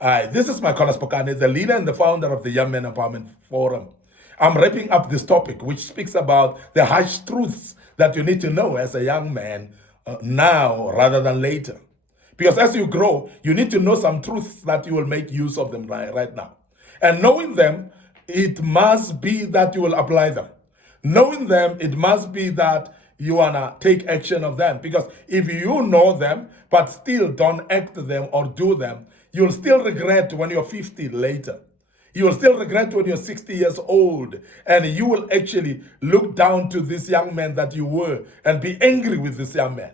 This is Micornus, Phokane, the leader and the founder of the Young Men Empowerment Forum. I'm wrapping up this topic, which speaks about the harsh truths that you need to know as a young man now rather than later. Because as you grow, you need to know some truths that you will make use of them right now. And knowing them, it must be that you will apply them. Knowing them, it must be that you wanna take action of them. Because if you know them, but still don't act them or do them, you'll still regret when you're 50 later. You will still regret when you're 60 years old, and you will actually look down to this young man that you were and be angry with this young man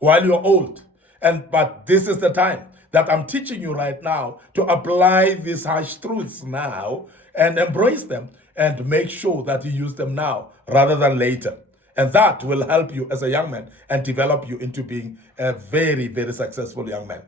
while you're old. But this is the time that I'm teaching you right now to apply these harsh truths now and embrace them and make sure that you use them now rather than later. And that will help you as a young man and develop you into being a very, very successful young man.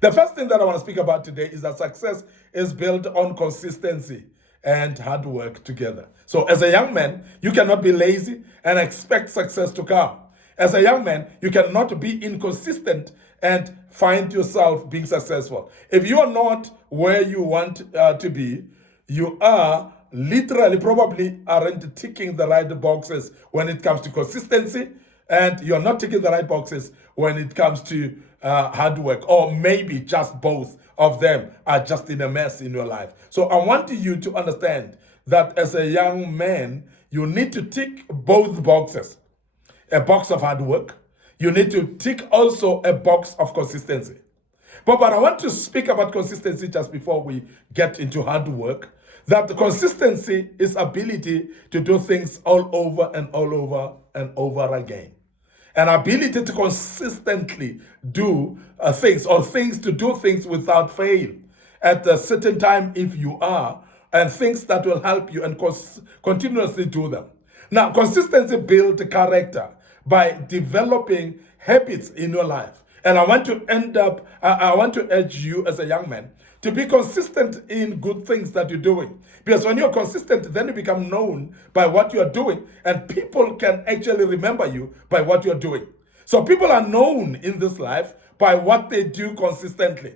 The first thing that I want to speak about today is that success is built on consistency and hard work together. So as a young man, you cannot be lazy and expect success to come. As a young man, you cannot be inconsistent and find yourself being successful. If you are not where you want to be, you are literally probably aren't ticking the right boxes when it comes to consistency, and you're not ticking the right boxes when it comes to hard work, or maybe just both of them are just in a mess in your life. So I want you to understand that as a young man, you need to tick both boxes. A box of hard work. You need to tick also a box of consistency. But I want to speak about consistency just before we get into hard work. That the consistency is ability to do things all over and all over and over again. An ability to consistently do things, or things to do things without fail at a certain time if you are, and things that will help you and continuously do them. Now, consistency builds character by developing habits in your life. And I want to urge you as a young man to be consistent in good things that you're doing. Because when you're consistent, then you become known by what you're doing, and people can actually remember you by what you're doing. So people are known in this life by what they do consistently.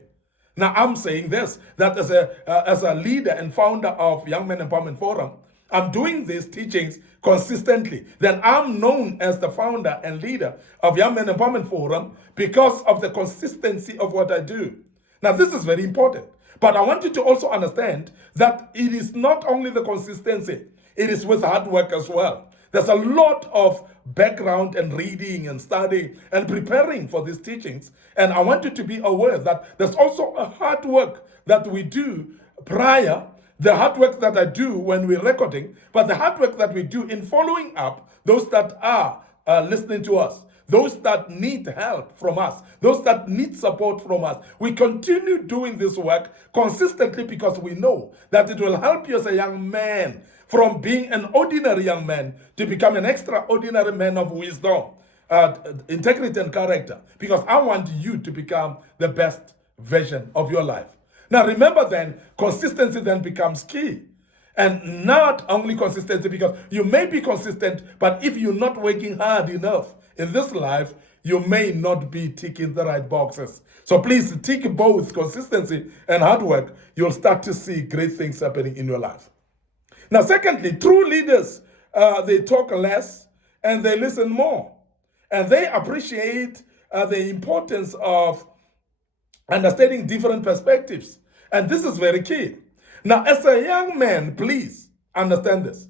Now, I'm saying this, that as a leader and founder of Young Men Empowerment Forum, I'm doing these teachings consistently. Then I'm known as the founder and leader of Young Men Empowerment Forum because of the consistency of what I do. Now, this is very important. But I want you to also understand that it is not only the consistency, it is with hard work as well. There's a lot of background and reading and studying and preparing for these teachings. And I want you to be aware that there's also a hard work that we do prior, the hard work that I do when we're recording, but the hard work that we do in following up those that are listening to us, those that need help from us, those that need support from us. We continue doing this work consistently because we know that it will help you as a young man from being an ordinary young man to become an extraordinary man of wisdom, integrity, and character. Because I want you to become the best version of your life. Now remember then, consistency then becomes key. And not only consistency, because you may be consistent, but if you're not working hard enough in this life, you may not be ticking the right boxes. So please tick both consistency and hard work. You'll start to see great things happening in your life. Now, secondly, true leaders, they talk less and they listen more. And they appreciate the importance of understanding different perspectives. And this is very key. Now, as a young man, please understand this,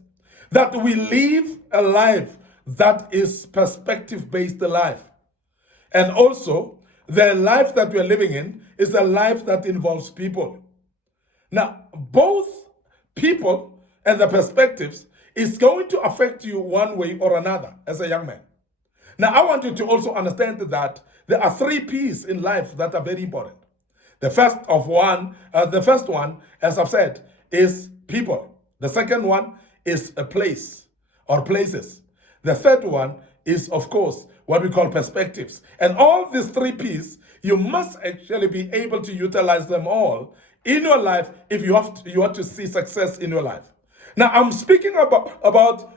that we live a life that is perspective-based life. And also, the life that we're living in is a life that involves people. Now, both people and the perspectives is going to affect you one way or another as a young man. Now, I want you to also understand that there are 3 P's in life that are very important. The first one, as I've said, is people. The second one is a place or places. The third one is, of course, what we call perspectives. And all these 3 P's, you must actually be able to utilize them all in your life if you want to see success in your life. Now, I'm speaking about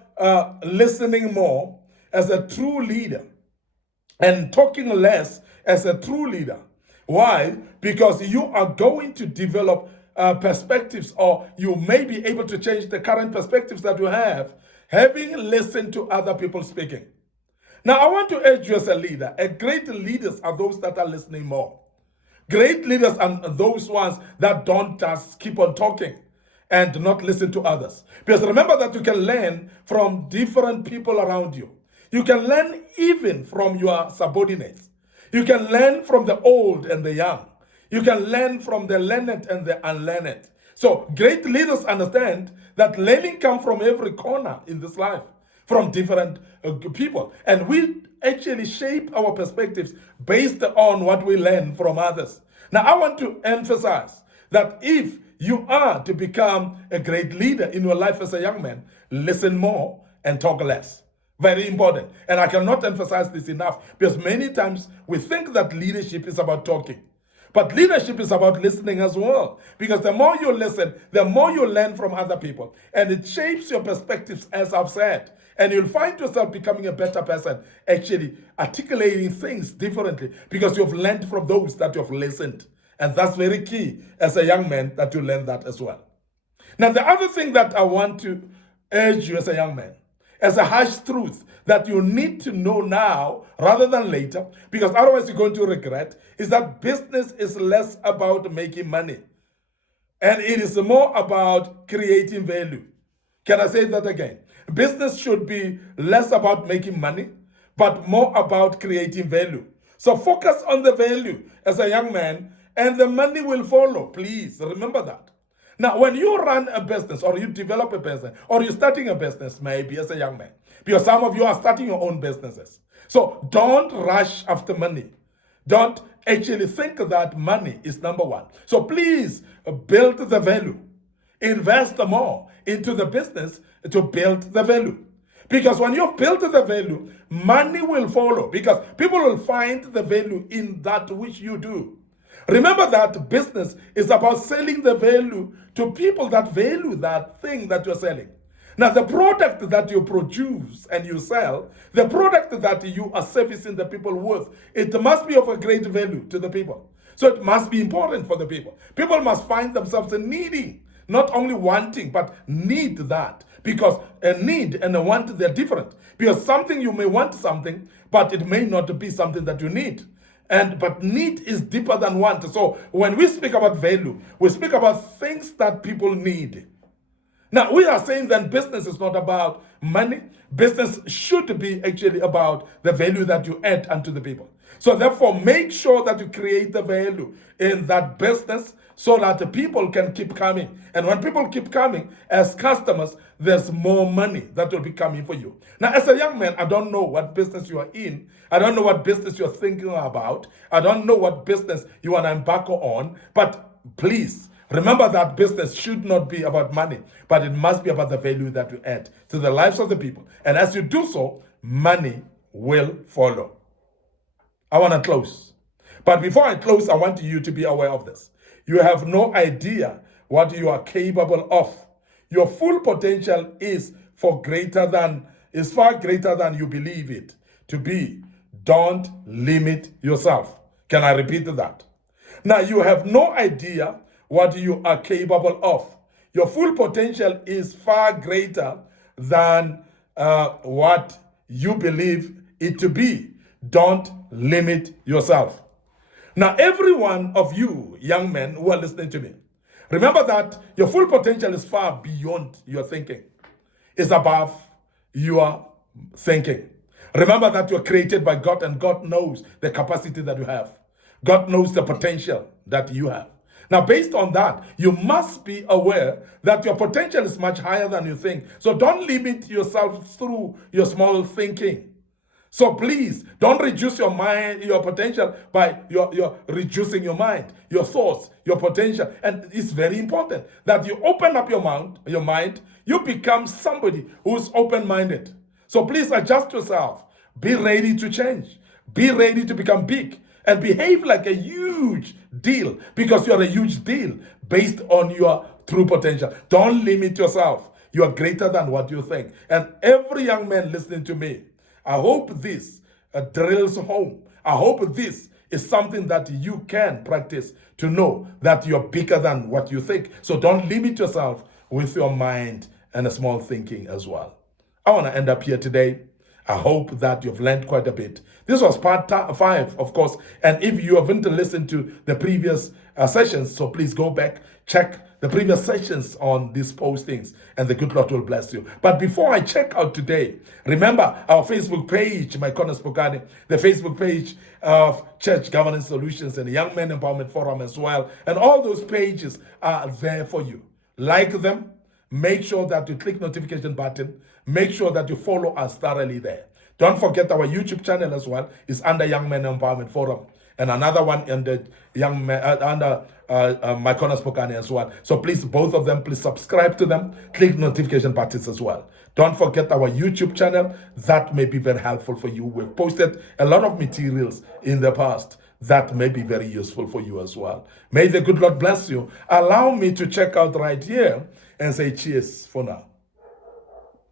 listening more as a true leader and talking less as a true leader. Why? Because you are going to develop perspectives, or you may be able to change the current perspectives that you have, having listened to other people speaking. Now, I want to urge you as a leader, great leaders are those that are listening more. Great leaders are those ones that don't just keep on talking and not listen to others. Because remember that you can learn from different people around you. You can learn even from your subordinates. You can learn from the old and the young. You can learn from the learned and the unlearned. So great leaders understand that learning comes from every corner in this life, from different people. And we actually shape our perspectives based on what we learn from others. Now, I want to emphasize that if you are to become a great leader in your life as a young man, listen more and talk less. Very important. And I cannot emphasize this enough, because many times we think that leadership is about talking. But leadership is about listening as well. Because the more you listen, the more you learn from other people. And it shapes your perspectives, as I've said. And you'll find yourself becoming a better person, actually articulating things differently, because you've learned from those that you've listened. And that's very key as a young man, that you learn that as well. Now, the other thing that I want to urge you as a young man, as a harsh truth that you need to know now rather than later, because otherwise you're going to regret, is that business is less about making money and it is more about creating value. Can I say that again? Business should be less about making money, but more about creating value. So focus on the value as a young man, and the money will follow. Please remember that. Now, when you run a business, or you develop a business, or you're starting a business, maybe as a young man, because some of you are starting your own businesses. So don't rush after money. Don't actually think that money is number one. So please build the value. Invest more into the business to build the value. Because when you've built the value, money will follow, because people will find the value in that which you do. Remember that business is about selling the value to people that value that thing that you're selling. Now, the product that you produce and you sell, the product that you are servicing the people with, it must be of a great value to the people. So it must be important for the people. People must find themselves needing, not only wanting, but need that. Because a need and a want, they're different. Because something, you may want something, but it may not be something that you need. But need is deeper than want. So when we speak about value, we speak about things that people need. Now, we are saying that business is not about money. Business should be actually about the value that you add unto the people. So therefore, make sure that you create the value in that business so that the people can keep coming. And when people keep coming as customers, there's more money that will be coming for you. Now, as a young man, I don't know what business you are in. I don't know what business you're thinking about. I don't know what business you want to embark on. But please, remember that business should not be about money, but it must be about the value that you add to the lives of the people. And as you do so, money will follow. I want to close. But before I close, I want you to be aware of this. You have no idea what you are capable of. Your full potential is far greater than you believe it to be. Don't limit yourself. Can I repeat that? Now, you have no idea what you are capable of. Your full potential is far greater than what you believe it to be. Don't limit yourself. Now, every one of you young men who are listening to me, remember that your full potential is far beyond your thinking. It's above your thinking. Remember that you're created by God, and God knows the capacity that you have. God knows the potential that you have. Now, based on that, you must be aware that your potential is much higher than you think. So don't limit yourself through your small thinking. So please, don't reduce your mind, your potential by your reducing your mind, your thoughts, your potential. And it's very important that you open up your mind, you become somebody who's open-minded. So please adjust yourself. Be ready to change. Be ready to become big. And behave like a huge deal, because you're a huge deal based on your true potential. Don't limit yourself. You are greater than what you think. And every young man listening to me, I hope this drills home. I hope this It's something that you can practice to know that you're bigger than what you think. So don't limit yourself with your mind and a small thinking as well. I want to end up here today. I hope that you've learned quite a bit. This was part 5, of course. And if you haven't listened to the previous sessions, so please go back, check the previous sessions on these postings, and the good Lord will bless you. But before I check out today, remember our Facebook page, Micornus Phokane, the Facebook page of Church Governance Solutions and the Young Men Empowerment Forum as well. And all those pages are there for you. Like them. Make sure that you click notification button. Make sure that you follow us thoroughly there. Don't forget our YouTube channel as well. It's under Young Men Empowerment Forum. And another one under Micornus Phokane as well. So please, both of them, please subscribe to them. Click notification buttons as well. Don't forget our YouTube channel. That may be very helpful for you. We've posted a lot of materials in the past that may be very useful for you as well. May the good Lord bless you. Allow me to check out right here and say cheers for now.